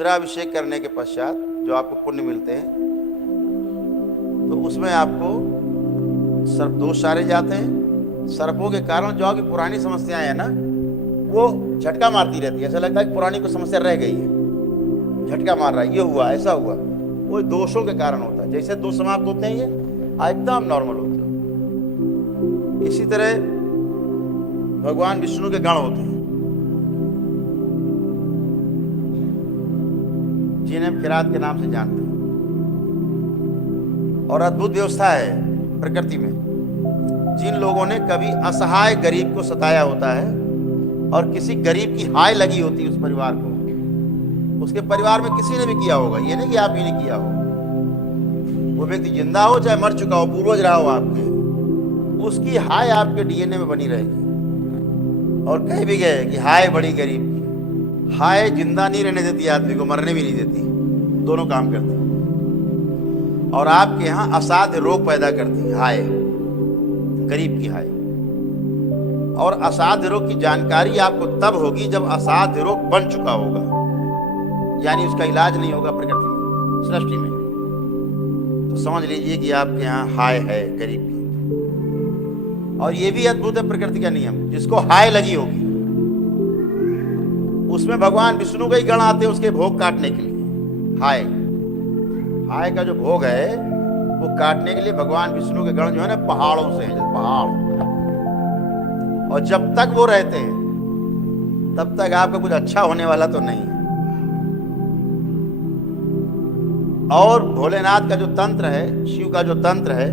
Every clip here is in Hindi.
रुद्राभिषेक करने के पश्चात जो आपको पुण्य मिलते हैं, तो उसमें आपको सर्प दोष सारे जाते हैं। सर्पों के कारण जो आपकी पुरानी समस्याएं हैं ना, वो झटका मारती रहती है। ऐसा लगता है कि पुरानी कोई समस्या रह गई है, झटका मार रहा है, ये हुआ ऐसा हुआ, वो दोषों के कारण होता है। जैसे दोष समाप्त होते हैं, ये एकदम नॉर्मल होते हैं। इसी तरह भगवान विष्णु के गण होते हैं, जिन्हें किरात के नाम से जानते हैं। और अद्भुत व्यवस्था है प्रकृति में। जिन लोगों ने कभी असहाय गरीब को सताया होता है और किसी गरीब की हाय लगी होती है उस परिवार को, उसके परिवार में किसी ने भी किया होगा, ये नहीं कि आप ही ने किया हो। वो व्यक्ति जिंदा हो चाहे मर चुका हो, पूर्वज रहा हो आपके, उसकी हाय आपके डीएनए में बनी रहेगी। और कह भी गए कि हाय बड़ी गरीब की। हाय जिंदा नहीं रहने देती आदमी को, मरने भी नहीं देती, दोनों काम करती। और आपके यहाँ असाध्य रोग पैदा करती है हाय, गरीब की हाय। और असाध्य रोग की जानकारी आपको तब होगी जब असाध्य रोग बन चुका होगा, यानी उसका इलाज नहीं होगा प्रकृति में, सृष्टि में। तो समझ लीजिए कि आपके यहाँ हाय है गरीब की। और ये भी अद्भुत है प्रकृति का नियम, जिसको हाय लगी होगी उसमें भगवान विष्णु के ही गण आते हैं उसके भोग काटने के लिए। हाय का जो भोग है वो काटने के लिए भगवान विष्णु के गण जो है ना, पहाड़ों से हैं, जैसे पहाड़। और जब तक वो रहते हैं तब तक आपका कुछ अच्छा होने वाला तो नहीं है। और भोलेनाथ का जो तंत्र है, शिव का जो तंत्र है,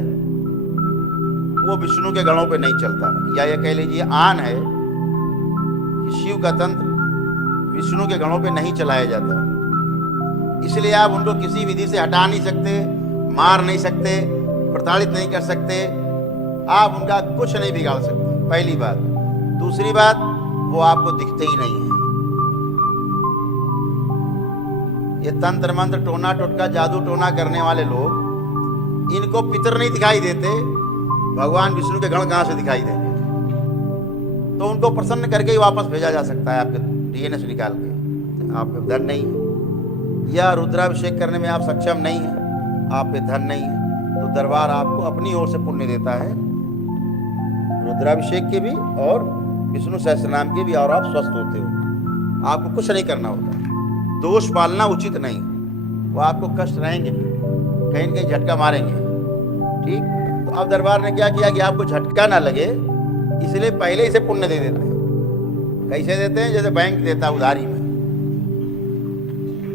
वो विष्णु के गणों पे नहीं चलता। या ये कह लीजिए आन है कि शिव का तंत्र विष्णु के गणों पे नहीं चलाया जाता। इसलिए आप उनको किसी विधि से हटा नहीं सकते, मार नहीं सकते, प्रताड़ित नहीं कर सकते, आप उनका कुछ नहीं बिगाड़ सकते, पहली बात। दूसरी बात, वो आपको दिखते ही नहीं है। ये तंत्र मंत्र टोना टोटका जादू टोना करने वाले लोग, इनको पितर नहीं दिखाई देते, भगवान विष्णु के गण कहां से दिखाई देंगे? तो उनको प्रसन्न करके ही वापस भेजा जा सकता है आपके डीएनए से निकाल के। आप पे धन नहीं है, या रुद्राभिषेक करने में आप सक्षम नहीं है, आप पे धन नहीं है, तो दरबार आपको अपनी ओर से पुण्य देता है, रुद्राभिषेक के भी और विष्णु सहस्त्रनाम के भी, और आप स्वस्थ होते हो। आपको कुछ नहीं करना होता। दोष पालना उचित नहीं, वो आपको कष्ट रहेंगे, कहीं न कहीं झटका मारेंगे। ठीक, तो अब दरबार ने क्या किया कि आपको झटका ना लगे, इसलिए पहले इसे पुण्य दे देते हैं। कैसे देते हैं? जैसे बैंक देता उधारी में,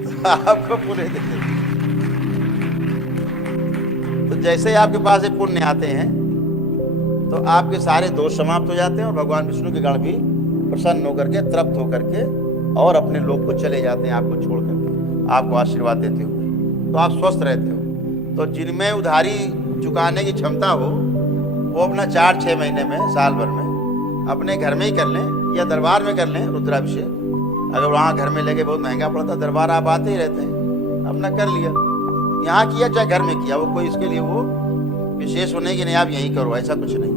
तो आपको पुण्य देते हैं। तो जैसे आपके पास ये पुण्य आते हैं तो आपके सारे दोष समाप्त हो जाते हैं और भगवान विष्णु के गण भी प्रसन्न होकर के, तृप्त होकर के और अपने लोक को चले जाते हैं आपको छोड़ करके, आपको आशीर्वाद देते हुए। तो आप स्वस्थ रहते हो। तो जिनमें उधारी चुकाने की क्षमता हो, वो अपना 4-6 महीने में, साल भर में अपने घर में ही कर लें या दरबार में कर लें रुद्राभिषेक। अगर वहाँ घर में लेके बहुत महंगा पड़ता, दरबार आप आते ही रहते हैं, अपना कर लिया, यहाँ किया चाहे घर में किया, वो कोई इसके लिए वो विशेष होने की नहीं आप यहीं करो, ऐसा कुछ नहीं।